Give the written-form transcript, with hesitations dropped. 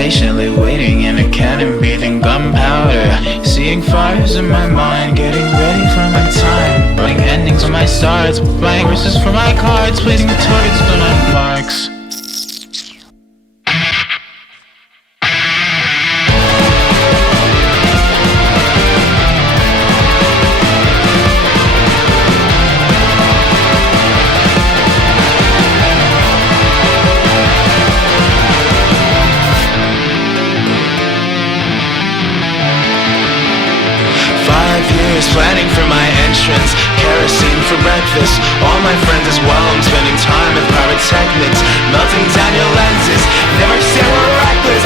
patiently waiting in a cannon, breathing gunpowder. Seeing fires in my mind, getting ready for my time. Writing endings for my stars, buying verses for my cards, placing targets on my marks. Planning for my entrance, kerosene for breakfast. All my friends as well, I'm spending time with pyrotechnics, melting down your lenses. Never say we're reckless.